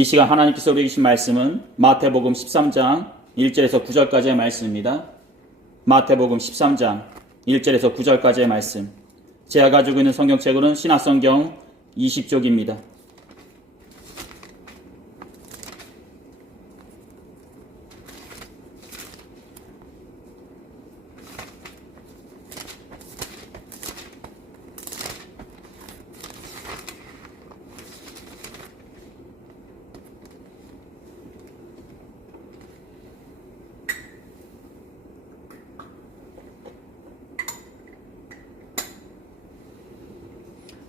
이 시간 하나님께서 우리에게 주신 말씀은 마태복음 13장 1절에서 9절까지의 말씀입니다. 마태복음 13장 1절에서 9절까지의 말씀. 제가 가지고 있는 성경책으로는 신약성경 20쪽입니다.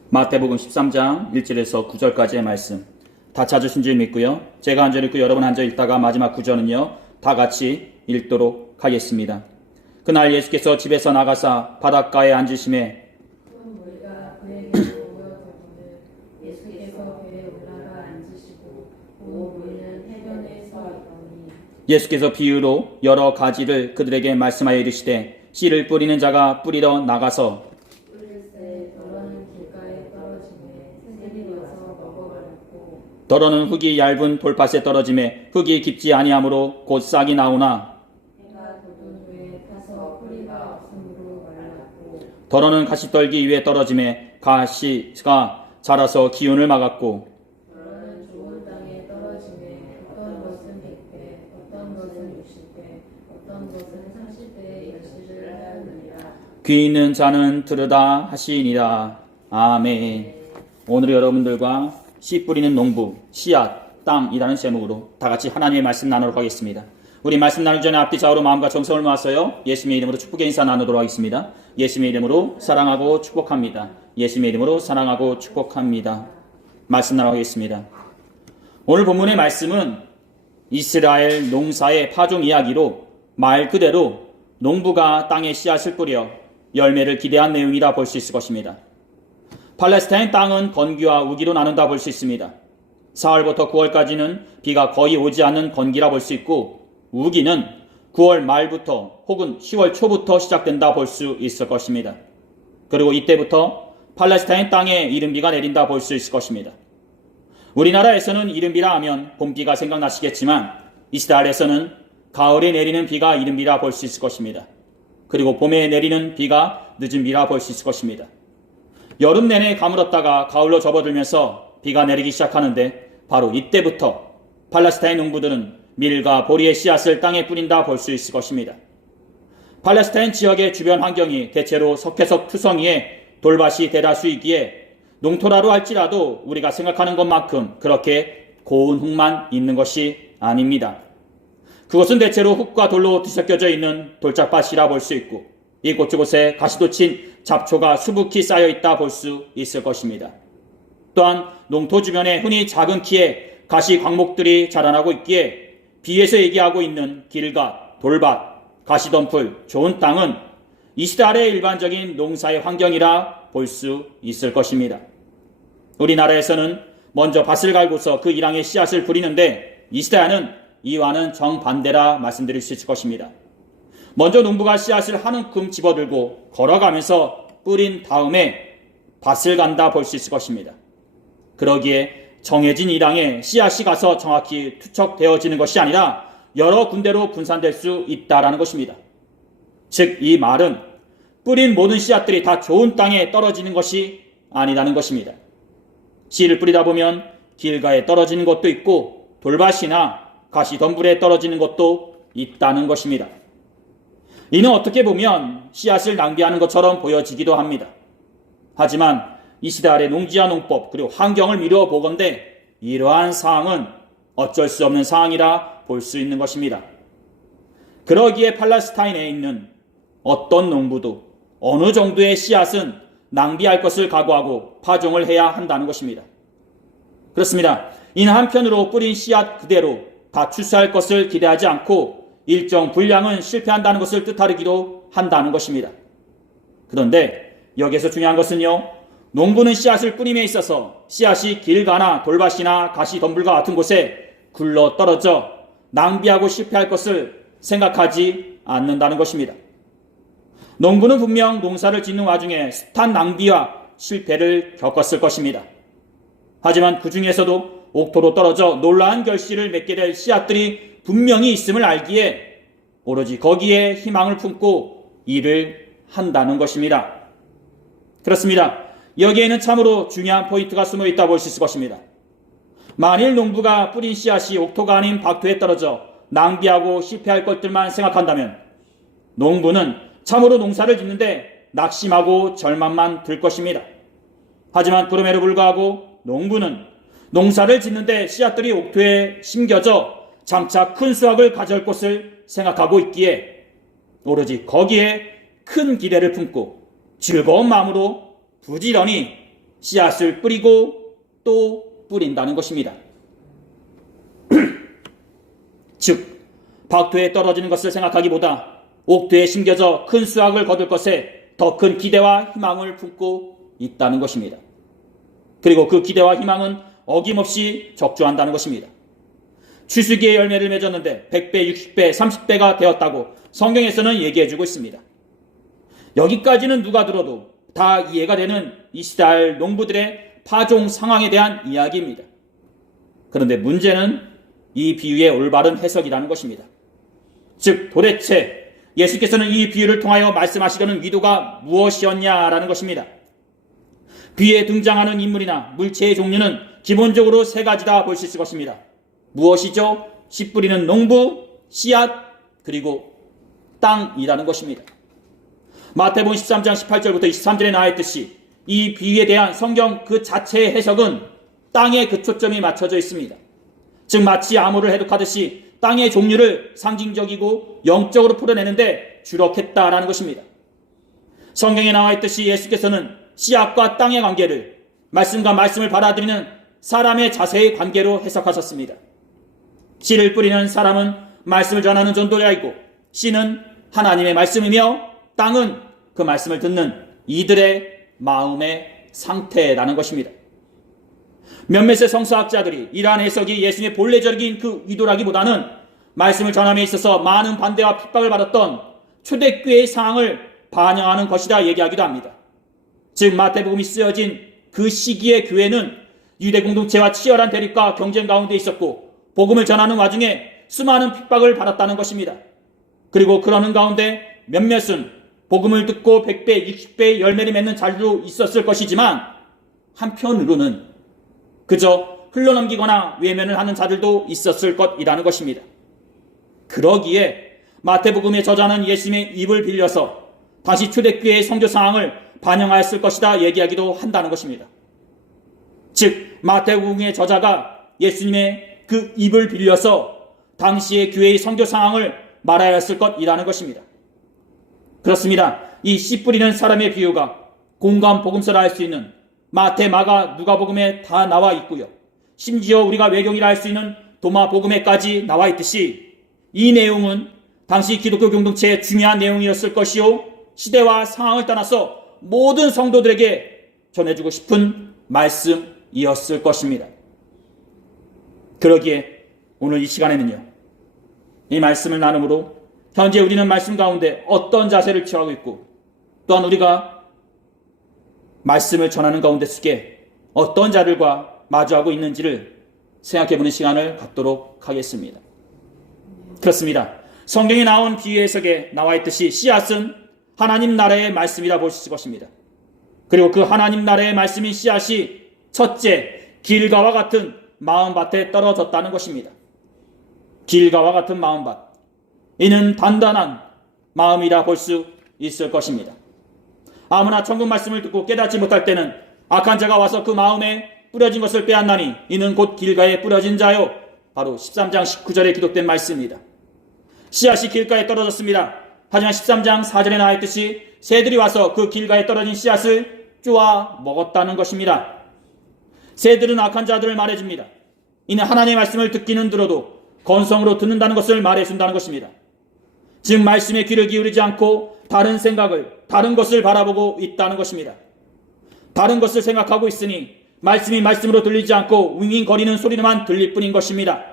마태복음 13장 1절에서 9절까지의 말씀. 다 찾으신 줄 믿고요. 제가 한 절 읽고 여러분 한 절 읽다가 마지막 9절은요. 다 같이 읽도록 하겠습니다. 그날 예수께서 집에서 나가사 바닷가에 앉으심에 무리가 그에게로 모여들거늘 예수께서 배에 올라가 앉으시고 또 무리는 해변에 서 있더니 예수께서 비유로 여러 가지를 그들에게 말씀하여 이르시되 씨를 뿌리는 자가 뿌리러 나가서 더러는 흙이 얇은 돌밭에 떨어짐에 흙이 깊지 아니하므로 곧 싹이 나오나 해가 돋은 후에 타서 뿌리가 없으므로 말랐고 더러는 가시떨기 위에 떨어짐에 가시가 자라서 기운을 막았고 더러는 좋은 땅에 떨어짐에 어떤 것은 100배 어떤 것은 60배 어떤 것은 30배의 열실을 하였느니라. 귀 있는 자는 들으다 하시니라. 아멘. 오늘 여러분들과 씨 뿌리는 농부, 씨앗, 땅이라는 제목으로 다 같이 하나님의 말씀 나누도록 하겠습니다. 우리 말씀 나누기 전에 앞뒤 좌우로 마음과 정성을 모았어요. 예수님의 이름으로 축복의 인사 나누도록 하겠습니다. 예수님의 이름으로 사랑하고 축복합니다. 예수님의 이름으로 사랑하고 축복합니다. 말씀 나누겠습니다. 오늘 본문의 말씀은 이스라엘 농사의 파종 이야기로 말 그대로 농부가 땅에 씨앗을 뿌려 열매를 기대한 내용이라 볼 수 있을 것입니다. 팔레스타인 땅은 건기와 우기로 나눈다 볼 수 있습니다. 사월부터 9월까지는 비가 거의 오지 않는 건기라 볼 수 있고 우기는 9월 말부터 혹은 10월 초부터 시작된다 볼 수 있을 것입니다. 그리고 이때부터 팔레스타인 땅에 이른비가 내린다 볼 수 있을 것입니다. 우리나라에서는 이른비라 하면 봄비가 생각나시겠지만 이스라엘에서는 가을에 내리는 비가 이른비라 볼 수 있을 것입니다. 그리고 봄에 내리는 비가 늦은 비라 볼 수 있을 것입니다. 여름 내내 가물었다가 가을로 접어들면서 비가 내리기 시작하는데 바로 이때부터 팔레스타인 농부들은 밀과 보리의 씨앗을 땅에 뿌린다 볼 수 있을 것입니다. 팔레스타인 지역의 주변 환경이 대체로 석회석 투성이에 돌밭이 대다수이기에 농토라로 할지라도 우리가 생각하는 것만큼 그렇게 고운 흙만 있는 것이 아닙니다. 그것은 대체로 흙과 돌로 뒤섞여져 있는 돌짝밭이라 볼 수 있고 이곳저곳에 가시도 친 잡초가 수북히 쌓여있다 볼 수 있을 것입니다. 또한 농토 주변에 흔히 작은 키에 가시 광목들이 자라나고 있기에 비에서 얘기하고 있는 길가, 돌밭, 가시덤불, 좋은 땅은 이스라엘의 일반적인 농사의 환경이라 볼 수 있을 것입니다. 우리나라에서는 먼저 밭을 갈고서 그 일항에 씨앗을 뿌리는데 이스라엘은 이와는 정반대라 말씀드릴 수 있을 것입니다. 먼저 농부가 씨앗을 한 움큼 집어들고 걸어가면서 뿌린 다음에 밭을 간다 볼 수 있을 것입니다. 그러기에 정해진 일항에 씨앗이 가서 정확히 투척되어지는 것이 아니라 여러 군데로 분산될 수 있다라는 것입니다. 즉 이 말은 뿌린 모든 씨앗들이 다 좋은 땅에 떨어지는 것이 아니라는 것입니다. 씨를 뿌리다 보면 길가에 떨어지는 것도 있고 돌밭이나 가시덤불에 떨어지는 것도 있다는 것입니다. 이는 어떻게 보면 씨앗을 낭비하는 것처럼 보여지기도 합니다. 하지만 이스라엘의 농지와 농법 그리고 환경을 미루어 보건대 이러한 상황은 어쩔 수 없는 상황이라 볼 수 있는 것입니다. 그러기에 팔레스타인에 있는 어떤 농부도 어느 정도의 씨앗은 낭비할 것을 각오하고 파종을 해야 한다는 것입니다. 그렇습니다. 이는 한편으로 뿌린 씨앗 그대로 다 출사할 것을 기대하지 않고 일정 분량은 실패한다는 것을 뜻하기도 한다는 것입니다. 그런데 여기에서 중요한 것은요. 농부는 씨앗을 뿌림에 있어서 씨앗이 길가나 돌밭이나 가시덤불과 같은 곳에 굴러 떨어져 낭비하고 실패할 것을 생각하지 않는다는 것입니다. 농부는 분명 농사를 짓는 와중에 숱한 낭비와 실패를 겪었을 것입니다. 하지만 그 중에서도 옥토로 떨어져 놀라운 결실을 맺게 될 씨앗들이 분명히 있음을 알기에 오로지 거기에 희망을 품고 일을 한다는 것입니다. 그렇습니다. 여기에는 참으로 중요한 포인트가 숨어 있다 볼 수 있을 것입니다. 만일 농부가 뿌린 씨앗이 옥토가 아닌 박토에 떨어져 낭비하고 실패할 것들만 생각한다면 농부는 참으로 농사를 짓는데 낙심하고 절망만 들 것입니다. 하지만 그럼에도 불구하고 농부는 농사를 짓는데 씨앗들이 옥토에 심겨져 장차 큰 수확을 가져올 것을 생각하고 있기에 오로지 거기에 큰 기대를 품고 즐거운 마음으로 부지런히 씨앗을 뿌리고 또 뿌린다는 것입니다. 즉, 박토에 떨어지는 것을 생각하기보다 옥토에 심겨져 큰 수확을 거둘 것에 더 큰 기대와 희망을 품고 있다는 것입니다. 그리고 그 기대와 희망은 어김없이 적조한다는 것입니다. 추수기의 열매를 맺었는데 100배, 60배, 30배가 되었다고 성경에서는 얘기해주고 있습니다. 여기까지는 누가 들어도 다 이해가 되는 이스라엘 농부들의 파종 상황에 대한 이야기입니다. 그런데 문제는 이 비유의 올바른 해석이라는 것입니다. 즉, 도대체 예수께서는 이 비유를 통하여 말씀하시려는 의도가 무엇이었냐라는 것입니다. 비유에 등장하는 인물이나 물체의 종류는 기본적으로 세 가지다 볼 수 있을 것입니다. 무엇이죠? 씨 뿌리는 농부, 씨앗, 그리고 땅이라는 것입니다. 마태복음 13장 18절부터 23절에 나와 있듯이 이 비유에 대한 성경 그 자체의 해석은 땅에 그 초점이 맞춰져 있습니다. 즉 마치 암호를 해독하듯이 땅의 종류를 상징적이고 영적으로 풀어내는데 주력했다라는 것입니다. 성경에 나와 있듯이 예수께서는 씨앗과 땅의 관계를 말씀과 말씀을 받아들이는 사람의 자세의 관계로 해석하셨습니다. 씨를 뿌리는 사람은 말씀을 전하는 전도자이고 씨는 하나님의 말씀이며 땅은 그 말씀을 듣는 이들의 마음의 상태라는 것입니다. 몇몇의 성서학자들이 이러한 해석이 예수님의 본래적인 그 의도라기보다는 말씀을 전함에 있어서 많은 반대와 핍박을 받았던 초대교회의 상황을 반영하는 것이다 얘기하기도 합니다. 즉 마태복음이 쓰여진 그 시기의 교회는 유대 공동체와 치열한 대립과 경쟁 가운데 있었고 복음을 전하는 와중에 수많은 핍박을 받았다는 것입니다. 그리고 그러는 가운데 몇몇은 복음을 듣고 100배, 60배의 열매를 맺는 자들도 있었을 것이지만 한편으로는 그저 흘러넘기거나 외면을 하는 자들도 있었을 것이라는 것입니다. 그러기에 마태복음의 저자는 예수님의 입을 빌려서 다시 초대교회의 선교 상황을 반영하였을 것이다 얘기하기도 한다는 것입니다. 즉 마태복음의 저자가 예수님의 그 입을 빌려서 당시의 교회의 선교 상황을 말하였을 것이라는 것입니다. 그렇습니다. 이 씨 뿌리는 사람의 비유가 공감 복음서라 할 수 있는 마태, 마가, 누가복음에 다 나와 있고요. 심지어 우리가 외경이라 할 수 있는 도마 복음에까지 나와 있듯이 이 내용은 당시 기독교 공동체의 중요한 내용이었을 것이요 시대와 상황을 떠나서 모든 성도들에게 전해주고 싶은 말씀이었을 것입니다. 그러기에 오늘 이 시간에는요, 이 말씀을 나눔으로 현재 우리는 말씀 가운데 어떤 자세를 취하고 있고 또한 우리가 말씀을 전하는 가운데 속에 어떤 자들과 마주하고 있는지를 생각해보는 시간을 갖도록 하겠습니다. 그렇습니다. 성경에 나온 비유 해석에 나와 있듯이 씨앗은 하나님 나라의 말씀이라 볼 수 있을 것입니다. 그리고 그 하나님 나라의 말씀인 씨앗이 첫째 길가와 같은 마음밭에 떨어졌다는 것입니다. 길가와 같은 마음밭, 이는 단단한 마음이라 볼 수 있을 것입니다. 아무나 천국 말씀을 듣고 깨닫지 못할 때는 악한 자가 와서 그 마음에 뿌려진 것을 빼앗나니 이는 곧 길가에 뿌려진 자요, 바로 13장 19절에 기록된 말씀입니다. 씨앗이 길가에 떨어졌습니다. 하지만 13장 4절에 나와 있듯이 새들이 와서 그 길가에 떨어진 씨앗을 쪼아 먹었다는 것입니다. 새들은 악한 자들을 말해줍니다. 이는 하나님의 말씀을 듣기는 들어도 건성으로 듣는다는 것을 말해준다는 것입니다. 즉 말씀에 귀를 기울이지 않고 다른 생각을, 다른 것을 바라보고 있다는 것입니다. 다른 것을 생각하고 있으니 말씀이 말씀으로 들리지 않고 윙윙거리는 소리만 들릴 뿐인 것입니다.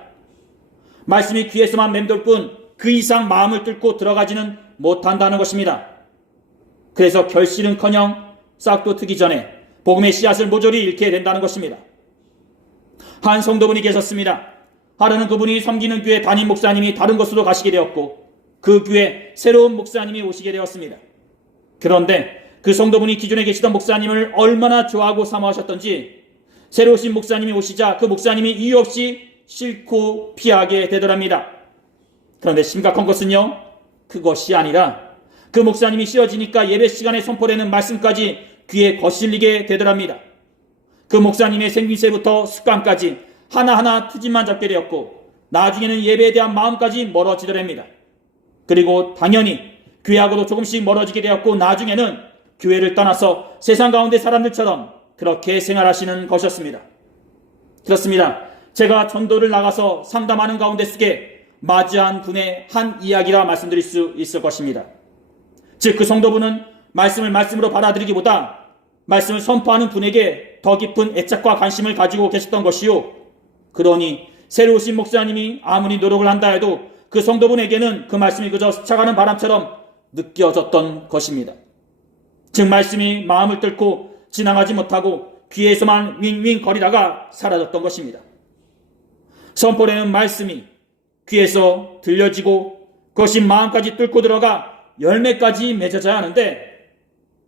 말씀이 귀에서만 맴돌 뿐 그 이상 마음을 뚫고 들어가지는 못한다는 것입니다. 그래서 결실은커녕 싹도 트기 전에 복음의 씨앗을 모조리 잃게 된다는 것입니다. 한 성도분이 계셨습니다. 하루는 그분이 섬기는 교회 담임 목사님이 다른 곳으로 가시게 되었고 그 교회 새로운 목사님이 오시게 되었습니다. 그런데 그 성도분이 기존에 계시던 목사님을 얼마나 좋아하고 사모하셨던지 새로 오신 목사님이 오시자 그 목사님이 이유 없이 싫고 피하게 되더랍니다. 그런데 심각한 것은요, 그것이 아니라 그 목사님이 싫어지니까 예배 시간에 선포되는 말씀까지 귀에 거슬리게 되더랍니다. 그 목사님의 생김새부터 습관까지 하나하나 투집만 잡게 되었고 나중에는 예배에 대한 마음까지 멀어지더랍니다. 그리고 당연히 교회하고도 조금씩 멀어지게 되었고 나중에는 교회를 떠나서 세상 가운데 사람들처럼 그렇게 생활하시는 것이었습니다. 그렇습니다. 제가 전도를 나가서 상담하는 가운데 속에 맞이한 분의 한 이야기라 말씀드릴 수 있을 것입니다. 즉 그 성도분은 말씀을 말씀으로 받아들이기보다 말씀을 선포하는 분에게 더 깊은 애착과 관심을 가지고 계셨던 것이요, 그러니 새로 오신 목사님이 아무리 노력을 한다 해도 그 성도분에게는 그 말씀이 그저 스쳐가는 바람처럼 느껴졌던 것입니다. 즉 말씀이 마음을 뚫고 지나가지 못하고 귀에서만 윙윙 거리다가 사라졌던 것입니다. 선포되는 말씀이 귀에서 들려지고 그것이 마음까지 뚫고 들어가 열매까지 맺어져야 하는데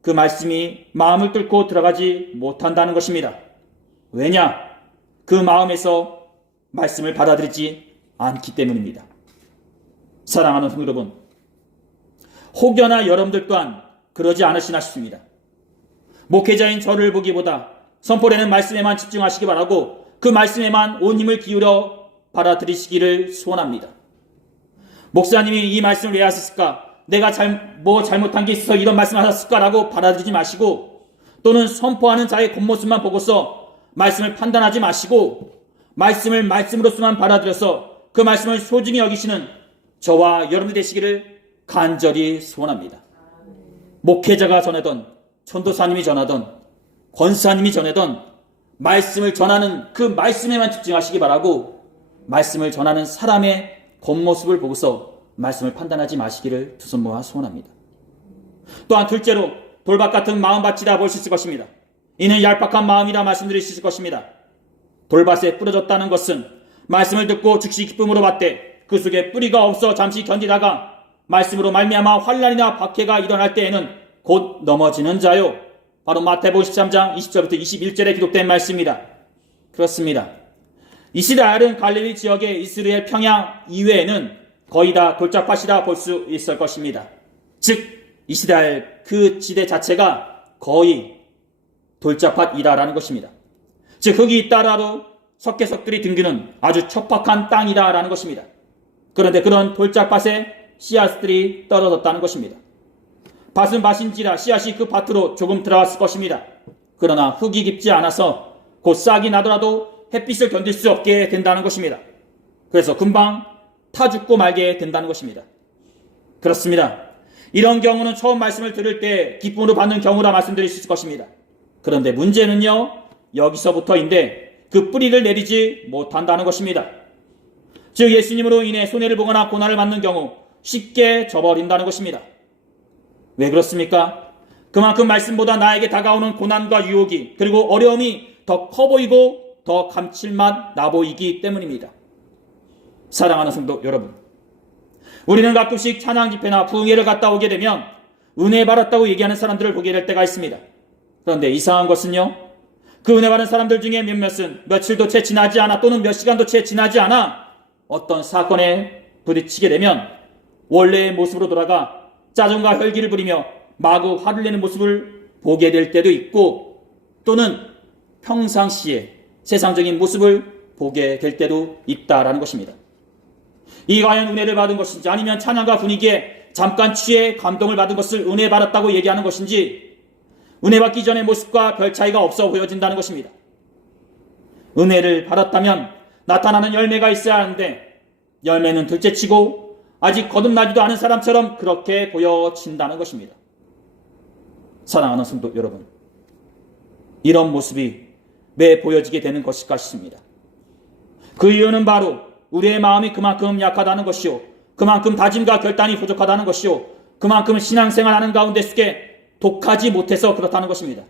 그 말씀이 마음을 뚫고 들어가지 못한다는 것입니다. 왜냐? 그 마음에서 말씀을 받아들이지 않기 때문입니다. 사랑하는 성도 여러분, 혹여나 여러분들 또한 그러지 않으시나 싶습니다. 목회자인 저를 보기보다 선포되는 말씀에만 집중하시기 바라고 그 말씀에만 온 힘을 기울여 받아들이시기를 소원합니다. 목사님이 이 말씀을 왜 하셨을까? 내가 잘못한 게 있어서 이런 말씀을 하셨을까라고 받아들이지 마시고, 또는 선포하는 자의 겉모습만 보고서 말씀을 판단하지 마시고 말씀을 말씀으로서만 받아들여서 그 말씀을 소중히 여기시는 저와 여러분이 되시기를 간절히 소원합니다. 목회자가 전하던 전도사님이 전하던 권사님이 전하던 말씀을 전하는 그 말씀에만 집중하시기 바라고 말씀을 전하는 사람의 겉모습을 보고서 말씀을 판단하지 마시기를 두 손 모아 소원합니다. 또한 둘째로 돌밭 같은 마음밭이라 볼 수 있을 것입니다. 이는 얄팍한 마음이라 말씀드릴 수 있을 것입니다. 돌밭에 뿌려졌다는 것은 말씀을 듣고 즉시 기쁨으로 받되 그 속에 뿌리가 없어 잠시 견디다가 말씀으로 말미암아 환난이나 박해가 일어날 때에는 곧 넘어지는 자요. 바로 마태복음 13장 20절부터 21절에 기록된 말씀입니다. 그렇습니다. 이스라엘은 갈릴리 지역의 이스라엘 평양 이외에는 거의 다 돌짝밭이라 볼 수 있을 것입니다. 즉 이스라엘 그 지대 자체가 거의 돌짝밭이다라는 것입니다. 즉 흙이 있다라도 석계석들이 둥기는 아주 척박한 땅이다라는 것입니다. 그런데 그런 돌짝밭에 씨앗들이 떨어졌다는 것입니다. 밭은 밭인지라 씨앗이 그 밭으로 조금 들어갔을 것입니다. 그러나 흙이 깊지 않아서 곧 싹이 나더라도 햇빛을 견딜 수 없게 된다는 것입니다. 그래서 금방 타 죽고 말게 된다는 것입니다. 그렇습니다. 이런 경우는 처음 말씀을 들을 때 기쁨으로 받는 경우라 말씀드릴 수 있을 것입니다. 그런데 문제는요, 여기서부터인데 그 뿌리를 내리지 못한다는 것입니다. 즉 예수님으로 인해 손해를 보거나 고난을 받는 경우 쉽게 져버린다는 것입니다. 왜 그렇습니까? 그만큼 말씀보다 나에게 다가오는 고난과 유혹이 그리고 어려움이 더 커 보이고 더 감칠맛 나 보이기 때문입니다. 사랑하는 성도 여러분, 우리는 가끔씩 찬양 집회나 부흥회를 갔다 오게 되면 은혜 받았다고 얘기하는 사람들을 보게 될 때가 있습니다. 그런데 이상한 것은요, 그 은혜 받은 사람들 중에 몇몇은 며칠도 채 지나지 않아 또는 몇 시간도 채 지나지 않아 어떤 사건에 부딪히게 되면 원래의 모습으로 돌아가 짜증과 혈기를 부리며 마구 화를 내는 모습을 보게 될 때도 있고, 또는 평상시에 세상적인 모습을 보게 될 때도 있다라는 것입니다. 이 과연 은혜를 받은 것인지 아니면 찬양과 분위기에 잠깐 취해 감동을 받은 것을 은혜 받았다고 얘기하는 것인지 은혜 받기 전의 모습과 별 차이가 없어 보여진다는 것입니다. 은혜를 받았다면 나타나는 열매가 있어야 하는데 열매는 둘째치고 아직 거듭나지도 않은 사람처럼 그렇게 보여진다는 것입니다. 사랑하는 성도 여러분, 이런 모습이 왜 보여지게 되는 것일까 싶습니다. 그 이유는 바로 우리의 마음이 그만큼 약하다는 것이요, 그만큼 다짐과 결단이 부족하다는 것이요, 그만큼 신앙생활하는 가운데 속에 독하지 못해서 그렇다는 것입니다.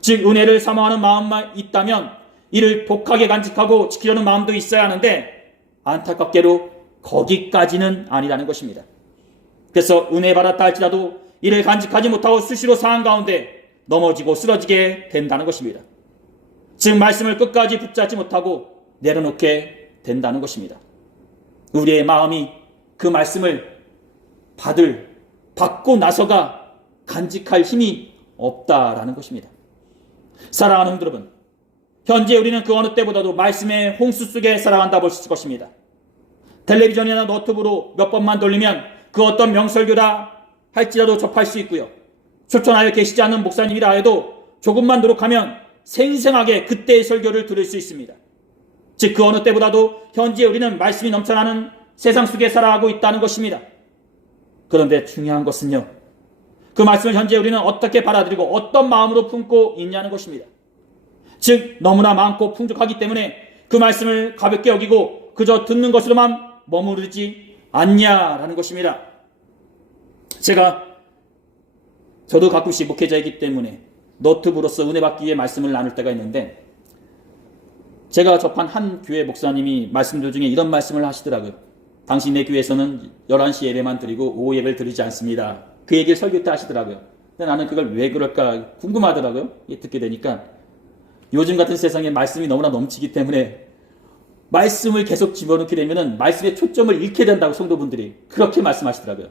즉 은혜를 사모하는 마음만 있다면 이를 독하게 간직하고 지키려는 마음도 있어야 하는데 안타깝게도 거기까지는 아니라는 것입니다. 그래서 은혜 받았다 할지라도 이를 간직하지 못하고 수시로 상한 가운데 넘어지고 쓰러지게 된다는 것입니다. 즉 말씀을 끝까지 붙잡지 못하고 내려놓게 된다는 것입니다. 우리의 마음이 그 말씀을 받고 나서가 간직할 힘이 없다라는 것입니다. 사랑하는 성도 여러분, 현재 우리는 그 어느 때보다도 말씀의 홍수 속에 살아간다 볼 수 있을 것입니다. 텔레비전이나 너튜브로 몇 번만 돌리면 그 어떤 명설교다 할지라도 접할 수 있고요. 추천하여 계시지 않는 목사님이라 해도 조금만 노력하면 생생하게 그때의 설교를 들을 수 있습니다. 즉 그 어느 때보다도 현재 우리는 말씀이 넘쳐나는 세상 속에 살아가고 있다는 것입니다. 그런데 중요한 것은요, 그 말씀을 현재 우리는 어떻게 받아들이고 어떤 마음으로 품고 있냐는 것입니다. 즉 너무나 많고 풍족하기 때문에 그 말씀을 가볍게 여기고 그저 듣는 것으로만 머무르지 않냐라는 것입니다. 저도 가끔씩 목회자이기 때문에 너튜브로서 은혜 받기 위해 말씀을 나눌 때가 있는데, 제가 접한 한 교회 목사님이 말씀들 중에 이런 말씀을 하시더라고요. 당신네 교회에서는 11시 예배만 드리고 오후 예배를 드리지 않습니다. 그 얘기를 설교 때 하시더라고요. 근데 나는 그걸 왜 그럴까 궁금하더라고요. 듣게 되니까 요즘 같은 세상에 말씀이 너무나 넘치기 때문에 말씀을 계속 집어넣게 되면은 말씀의 초점을 잃게 된다고 성도분들이 그렇게 말씀하시더라고요.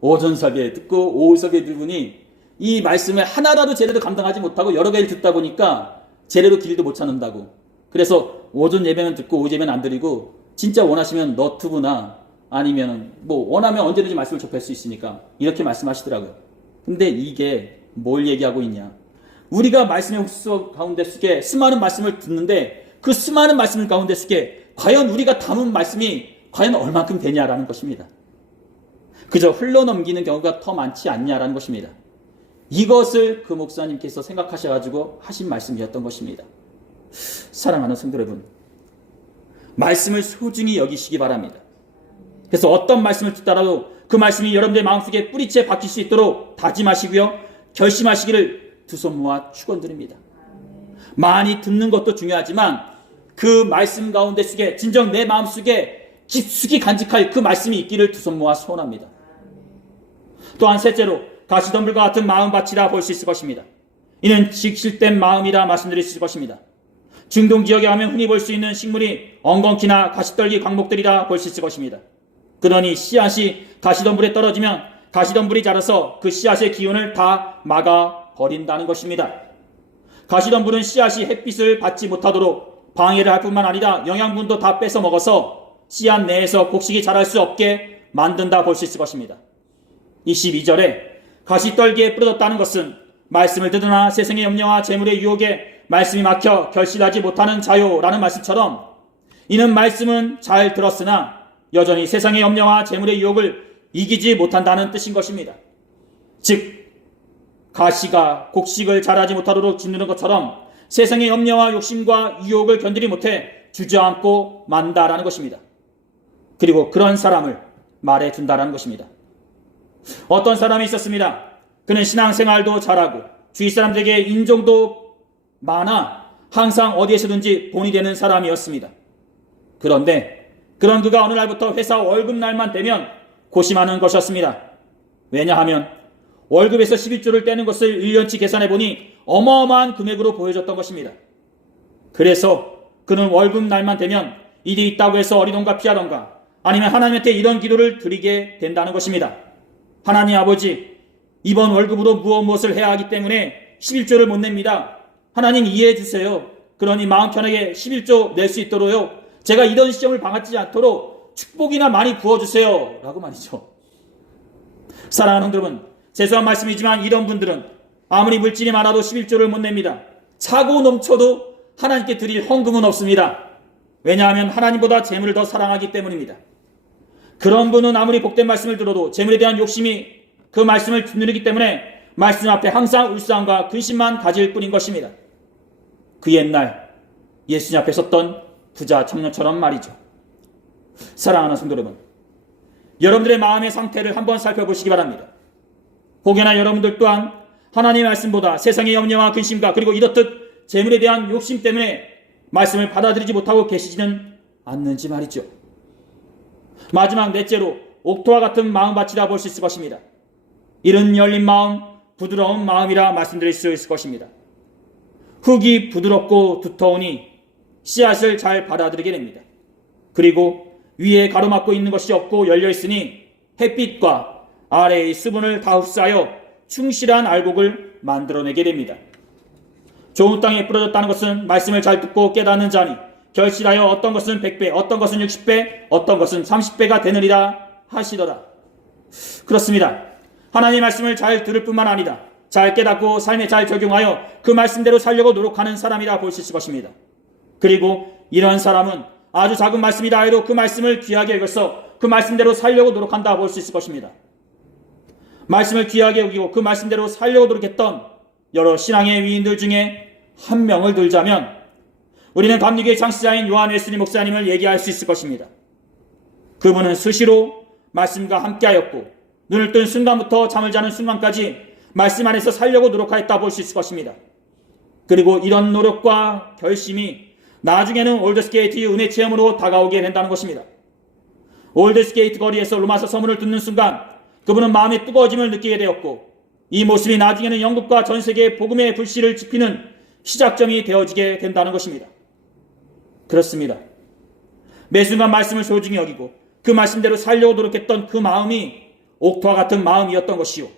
오전 설교 듣고 오후 설교 들으니 이 말씀을 하나라도 제대로 감당하지 못하고 여러 개를 듣다 보니까 제대로 길도 못 찾는다고. 그래서 오전 예배는 듣고 오후 예배는 안 드리고 진짜 원하시면 너튜브나 아니면 원하면 언제든지 말씀을 접할 수 있으니까 이렇게 말씀하시더라고요. 근데 이게 뭘 얘기하고 있냐? 우리가 말씀의 흡수 가운데 속에 수많은 말씀을 듣는데 그 수많은 말씀 가운데 속에 과연 우리가 담은 말씀이 과연 얼만큼 되냐라는 것입니다. 그저 흘러넘기는 경우가 더 많지 않냐라는 것입니다. 이것을 그 목사님께서 생각하셔가지고 하신 말씀이었던 것입니다. 사랑하는 성도 여러분, 말씀을 소중히 여기시기 바랍니다. 그래서 어떤 말씀을 듣더라도 그 말씀이 여러분들의 마음속에 뿌리채 박힐 수 있도록 다짐하시고요, 결심하시기를 두 손 모아 축원드립니다. 많이 듣는 것도 중요하지만 그 말씀 가운데 속에 진정 내 마음속에 깊숙이 간직할 그 말씀이 있기를 두 손 모아 소원합니다. 또한 셋째로 가시덤불과 같은 마음밭이라 볼 수 있을 것입니다. 이는 직실된 마음이라 말씀드릴 수 있을 것입니다. 중동 지역에 가면 흔히 볼 수 있는 식물이 엉겅퀴나 가시떨기 광목들이라 볼 수 있을 것입니다. 그러니 씨앗이 가시덤불에 떨어지면 가시덤불이 자라서 그 씨앗의 기운을 다 막아버린다는 것입니다. 가시덤불은 씨앗이 햇빛을 받지 못하도록 방해를 할 뿐만 아니라 영양분도 다 뺏어 먹어서 씨앗 내에서 곡식이 자랄 수 없게 만든다 볼 수 있을 것입니다. 22절에 가시떨기에 뿌려졌다는 것은 말씀을 듣으나 세상의 염려와 재물의 유혹에 말씀이 막혀 결실하지 못하는 자요라는 말씀처럼 이는 말씀은 잘 들었으나 여전히 세상의 염려와 재물의 유혹을 이기지 못한다는 뜻인 것입니다. 즉 가시가 곡식을 자라지 못하도록 짓누는 것처럼 세상의 염려와 욕심과 유혹을 견디지 못해 주저앉고 만다라는 것입니다. 그리고 그런 사람을 말해준다라는 것입니다. 어떤 사람이 있었습니다. 그는 신앙생활도 잘하고 주위 사람들에게 인정도 많아 항상 어디에서든지 본이 되는 사람이었습니다. 그런데 그런 그가 어느 날부터 회사 월급날만 되면 고심하는 것이었습니다. 왜냐하면 월급에서 11조를 떼는 것을 1년치 계산해보니 어마어마한 금액으로 보여졌던 것입니다. 그래서 그는 월급날만 되면 일이 있다고 해서 어리던가 피하던가 아니면 하나님한테 이런 기도를 드리게 된다는 것입니다. 하나님 아버지, 이번 월급으로 무엇을 해야 하기 때문에 11조를 못 냅니다. 하나님 이해해 주세요. 그러니 마음 편하게 11조 낼 수 있도록요, 제가 이런 시험을 당하지 않도록 축복이나 많이 부어주세요 라고 말이죠. 사랑하는 여러분, 죄송한 말씀이지만 이런 분들은 아무리 물질이 많아도 11조를 못 냅니다. 차고 넘쳐도 하나님께 드릴 헌금은 없습니다. 왜냐하면 하나님보다 재물을 더 사랑하기 때문입니다. 그런 분은 아무리 복된 말씀을 들어도 재물에 대한 욕심이 그 말씀을 누르기 때문에 말씀 앞에 항상 울상과 근심만 가질 뿐인 것입니다. 그 옛날 예수님 앞에 섰던 부자 청년처럼 말이죠. 사랑하는 성도 여러분, 여러분들의 마음의 상태를 한번 살펴보시기 바랍니다. 혹여나 여러분들 또한 하나님의 말씀보다 세상의 염려와 근심과 그리고 이렇듯 재물에 대한 욕심 때문에 말씀을 받아들이지 못하고 계시지는 않는지 말이죠. 마지막 넷째로 옥토와 같은 마음밭이라 볼 수 있을 것입니다. 이른 열린 마음, 부드러운 마음이라 말씀드릴 수 있을 것입니다. 흙이 부드럽고 두터우니 씨앗을 잘 받아들이게 됩니다. 그리고 위에 가로막고 있는 것이 없고 열려 있으니 햇빛과 아래의 수분을 다 흡수하여 충실한 알곡을 만들어내게 됩니다. 좋은 땅에 뿌려졌다는 것은 말씀을 잘 듣고 깨닫는 자니 결실하여 어떤 것은 100배, 어떤 것은 60배, 어떤 것은 30배가 되느니라 하시더라. 그렇습니다. 하나님의 말씀을 잘 들을 뿐만 아니라 잘 깨닫고 삶에 잘 적용하여 그 말씀대로 살려고 노력하는 사람이라 볼 수 있을 것입니다. 그리고 이런 사람은 아주 작은 말씀이라 해도 그 말씀을 귀하게 여겨서 그 말씀대로 살려고 노력한다 볼 수 있을 것입니다. 말씀을 귀하게 여기고 그 말씀대로 살려고 노력했던 여러 신앙의 위인들 중에 한 명을 들자면 우리는 감리교의 창시자인 요한 웨슬리 목사님을 얘기할 수 있을 것입니다. 그분은 수시로 말씀과 함께하였고 눈을 뜬 순간부터 잠을 자는 순간까지 말씀 안에서 살려고 노력하였다 볼 수 있을 것입니다. 그리고 이런 노력과 결심이 나중에는 올드스게이트의 은혜 체험으로 다가오게 된다는 것입니다. 올드스게이트 거리에서 로마서 서문을 듣는 순간 그분은 마음의 뜨거워짐을 느끼게 되었고 이 모습이 나중에는 영국과 전 세계의 복음의 불씨를 지피는 시작점이 되어지게 된다는 것입니다. 그렇습니다. 매 순간 말씀을 소중히 여기고 그 말씀대로 살려고 노력했던 그 마음이 옥토와 같은 마음이었던 것이요.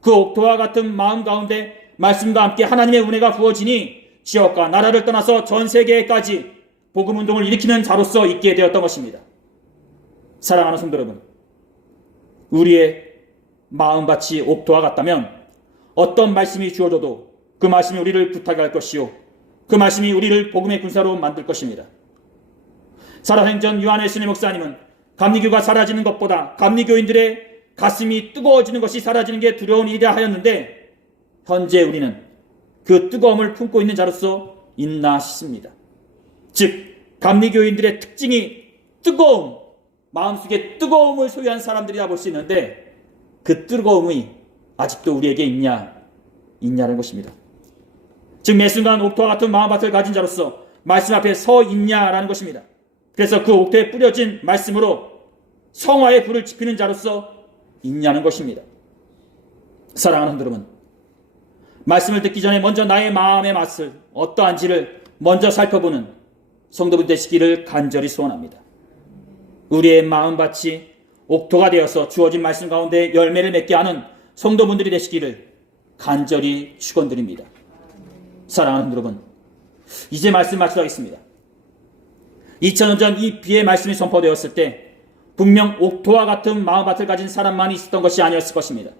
그 옥토와 같은 마음 가운데 말씀과 함께 하나님의 은혜가 부어지니 지역과 나라를 떠나서 전 세계까지 복음운동을 일으키는 자로서 있게 되었던 것입니다. 사랑하는 성도 여러분, 우리의 마음밭이 옥토와 같다면 어떤 말씀이 주어져도 그 말씀이 우리를 부탁할 것이요 그 말씀이 우리를 복음의 군사로 만들 것입니다. 살아생전 요한 웨슬리 목사님은 감리교가 사라지는 것보다 감리교인들의 가슴이 뜨거워지는 것이 사라지는 게 두려운 일이라 하였는데 현재 우리는 그 뜨거움을 품고 있는 자로서 있나 싶습니다. 즉 감리교인들의 특징이 뜨거움, 마음속에 뜨거움을 소유한 사람들이라 볼 수 있는데 그 뜨거움이 아직도 우리에게 있냐는 것입니다. 즉 매순간 옥토와 같은 마음밭을 가진 자로서 말씀 앞에 서 있냐라는 것입니다. 그래서 그 옥토에 뿌려진 말씀으로 성화의 불을 지피는 자로서 있냐는 것입니다. 사랑하는 여러분, 말씀을 듣기 전에 먼저 나의 마음의 맛을 어떠한지를 먼저 살펴보는 성도분 되시기를 간절히 소원합니다. 우리의 마음밭이 옥토가 되어서 주어진 말씀 가운데 열매를 맺게 하는 성도분들이 되시기를 간절히 축원드립니다. 사랑하는 여러분, 이제 말씀 마치겠습니다. 2000년 전 이 비의 말씀이 선포되었을 때 분명 옥토와 같은 마음밭을 가진 사람만이 있었던 것이 아니었을 것입니다.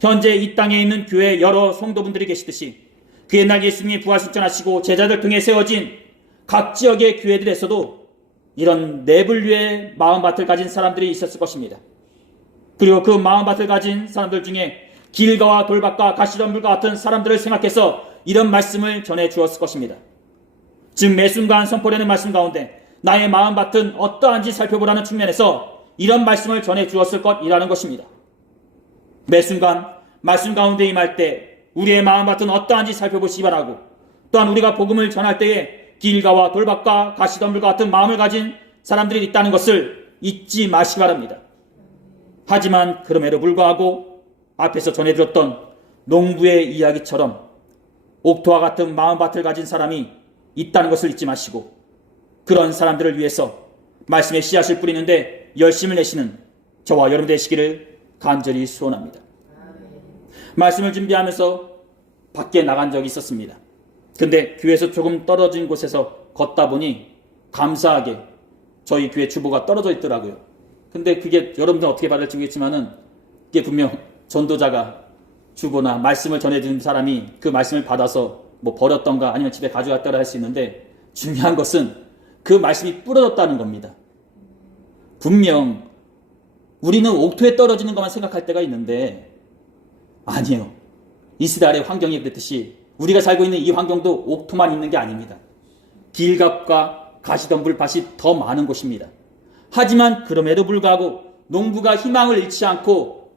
현재 이 땅에 있는 교회 여러 성도분들이 계시듯이 그 옛날 예수님이 부활실천하시고 제자들 등에 세워진 각 지역의 교회들에서도 이런 네 분류의 마음밭을 가진 사람들이 있었을 것입니다. 그리고 그 마음밭을 가진 사람들 중에 길가와 돌밭과 가시덤불과 같은 사람들을 생각해서 이런 말씀을 전해 주었을 것입니다. 즉 매순간 선포되는 말씀 가운데 나의 마음밭은 어떠한지 살펴보라는 측면에서 이런 말씀을 전해 주었을 것이라는 것입니다. 매순간 말씀 가운데 임할 때 우리의 마음밭은 어떠한지 살펴보시기 바라고, 또한 우리가 복음을 전할 때에 길가와 돌밭과 가시덤불과 같은 마음을 가진 사람들이 있다는 것을 잊지 마시기 바랍니다. 하지만 그럼에도 불구하고 앞에서 전해드렸던 농부의 이야기처럼 옥토와 같은 마음밭을 가진 사람이 있다는 것을 잊지 마시고 그런 사람들을 위해서 말씀의 씨앗을 뿌리는데 열심을 내시는 저와 여러분 되시기를 간절히 소원합니다. 말씀을 준비하면서 밖에 나간 적이 있었습니다. 근데 교회에서 조금 떨어진 곳에서 걷다 보니 감사하게 저희 교회 주보가 떨어져 있더라고요. 근데 그게 여러분들 어떻게 받을지 모르겠지만은 이게 분명 전도자가 주보나 말씀을 전해주는 사람이 그 말씀을 받아서 뭐 버렸던가 아니면 집에 가져갔다라 할 수 있는데 중요한 것은 그 말씀이 뿌려졌다는 겁니다. 분명 우리는 옥토에 떨어지는 것만 생각할 때가 있는데 아니에요. 이스라엘의 환경이 그랬듯이 우리가 살고 있는 이 환경도 옥토만 있는 게 아닙니다. 길갑과 가시덤불 밭이 더 많은 곳입니다. 하지만 그럼에도 불구하고 농부가 희망을 잃지 않고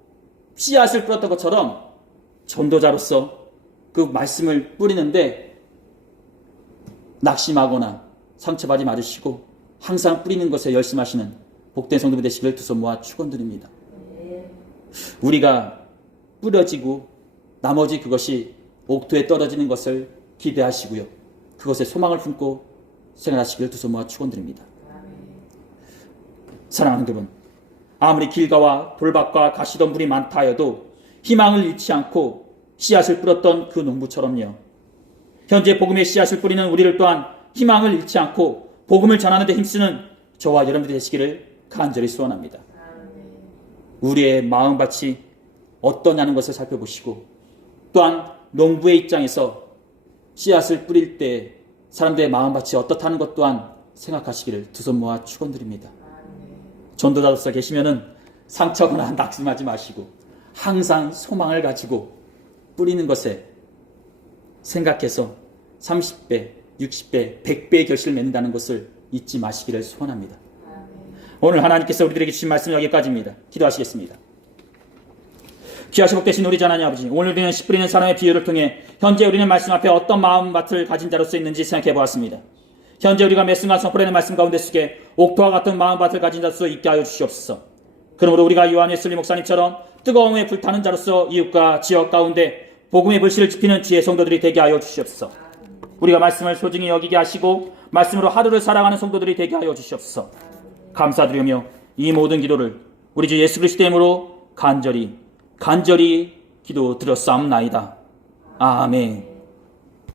씨앗을 뿌렸던 것처럼 전도자로서 그 말씀을 뿌리는데 낙심하거나 상처받지 말으시고 항상 뿌리는 것에 열심하시는 복된 성도들 되시기를 두 손 모아 축원드립니다. 우리가 뿌려지고 나머지 그것이 옥토에 떨어지는 것을 기대하시고요. 그것에 소망을 품고 생활하시기를 두 손 모아 축원드립니다. 사랑하는 여러분, 아무리 길가와 돌밭과 가시덤불이 많다 하여도 희망을 잃지 않고 씨앗을 뿌렸던 그 농부처럼요. 현재 복음의 씨앗을 뿌리는 우리를 또한 희망을 잃지 않고 복음을 전하는 데 힘쓰는 저와 여러분들이 되시기를 간절히 소원합니다. 우리의 마음밭이 어떠냐는 것을 살펴보시고 또한 농부의 입장에서 씨앗을 뿌릴 때 사람들의 마음밭이 어떻다는 것 또한 생각하시기를 두 손 모아 축원드립니다. 전도자로서 계시면은 상처거나 낙심하지 마시고 항상 소망을 가지고 뿌리는 것에 생각해서 30배, 60배, 100배의 결실을 맺는다는 것을 잊지 마시기를 소원합니다. 오늘 하나님께서 우리들에게 주신 말씀은 여기까지입니다. 기도하시겠습니다. 귀하시고 복되신 우리 하나님 아버지, 오늘 우리는 씨 뿌리는 사람의 비유를 통해 현재 우리는 말씀 앞에 어떤 마음밭을 가진 자로서 있는지 생각해 보았습니다. 현재 우리가 매 순간 선포되는 말씀 가운데 속에 옥토와 같은 마음밭을 가진 자로서 있게 하여 주시옵소서. 그러므로 우리가 요한 웨슬리 목사님처럼 뜨거움에 불타는 자로서 이웃과 지역 가운데 복음의 불씨를 지피는 주의 성도들이 되게 하여 주시옵소서. 우리가 말씀을 소중히 여기게 하시고 말씀으로 하루를 살아가는 성도들이 되게 하여 주시옵소서. 감사드리며 이 모든 기도를 우리 주 예수 그리스도의 이름으로 간절히 기도드렸사옵나이다. 아멘.